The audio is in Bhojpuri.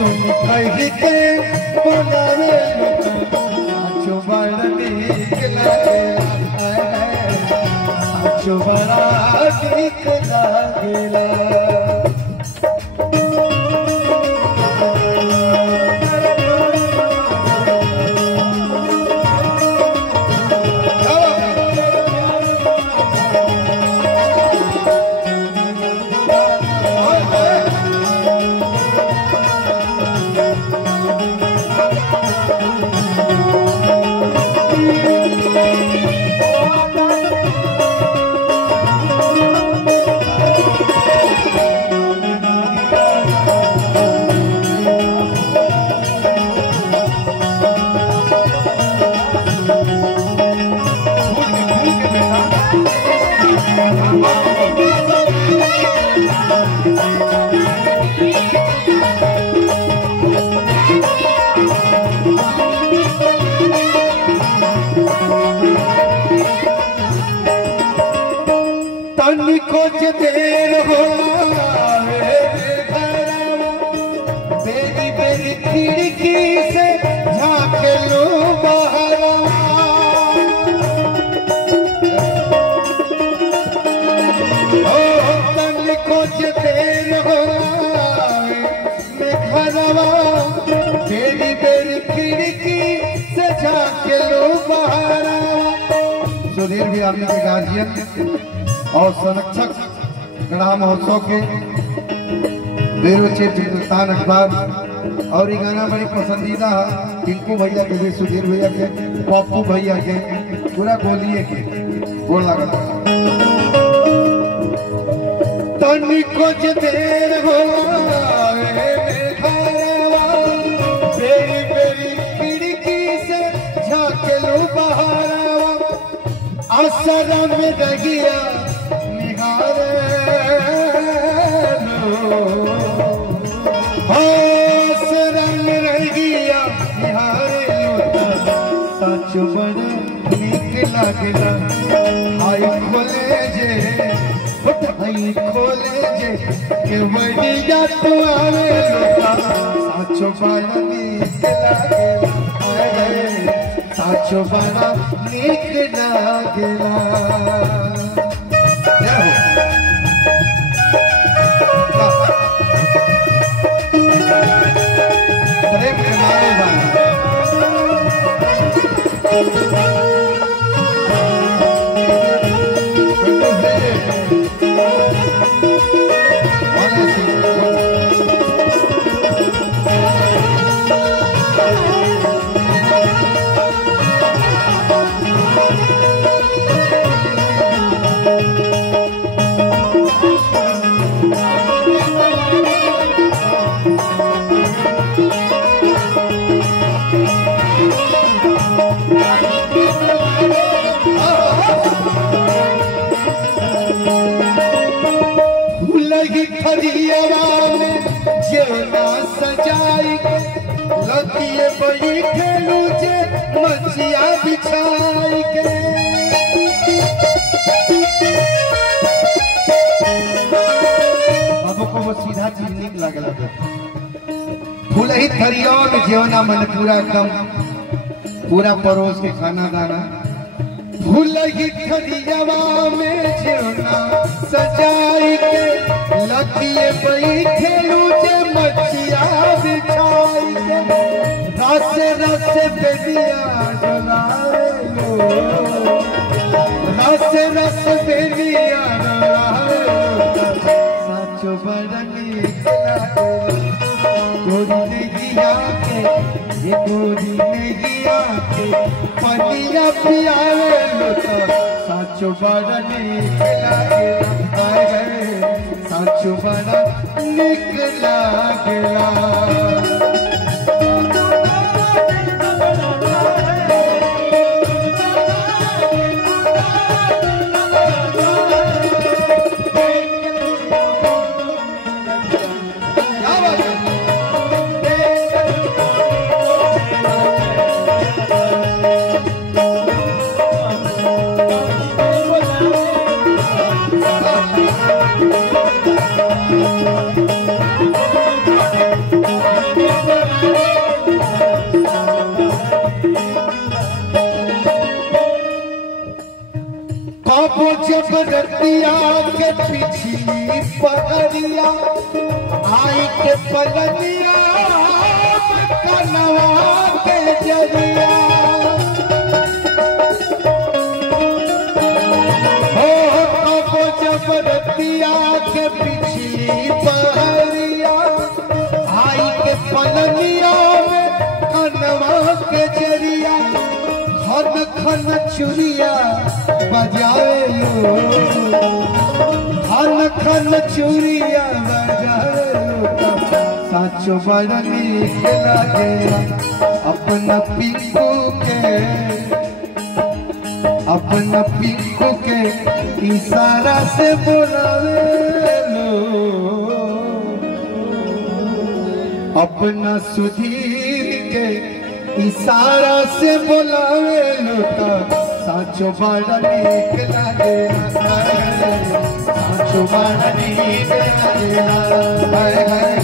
सुन कही के बनावे साचो बड़ा नीक लागेला साचो बड़ा नीक लागेला कुछ देर हो मेरी मेरी खिड़की से झाँक लो बाहर कुछ देर हो मैं घरवा मेरी मेरी खिड़की से झाँक लो बाहर। सुधीर भी आपने के गार्जियन और संरक्षक ग्राम महोत्सव के ब्यूरो चीफ हिंदुस्तान अखबार और ये गाना बड़ी पसंदीदा है टिंकू भैया के भी सुधीर भैया के पप्पू भैया के पूरा गोलिए के गोल लगा तनी कुछ देर हो मेरी खिड़की से झाँक लो बाहर असर में रगिया साचो बड़ा नीक लागेला हाय खोले जे हाय खोले जे के बढ़िया तू आवे लोका साचो बड़ा नीक लागेला साचो बड़ा नीक लागेला। प्रेम के मारे बाना जेना सजाई लतिए बई खेलू जे मचिया बिछाई के अब को वो सीधा चीज नीक लागल फूल ही थरिया में जेवना मन पूरा एकदम पूरा परोस के खाना दाना फूल ही थरिया में जेवना सजाई के लतिए बई खेलू जे मचिया बिछाई के रस रस बेदिया डोलाए लो रस रस बेदिया डोलाए लो साचो बड़ा नीक लागेला गोरी नेगिया के ये गोरी नेगिया के पनिया पियावे लो तो साचो बड़ा नीक लागेला साचो बड़ा नीक लागेला। बरतिया के पिछली पगड़िया आई के पलनिया कनवा के जरिया हो जब बरतिया के पिछली पगड़िया आई के पलनिया में कनवा के जरिया खन खन चुरिया बजाए लो खन खन चुरिया बजाए लो साचो बड़ा नीक लागे अपना पिंकू के इशारा से बुलावे लो अपना सुधीर के इशारा से बुलावे लो साचो बड़ा नीक लागे साचो बड़ा नीक लागे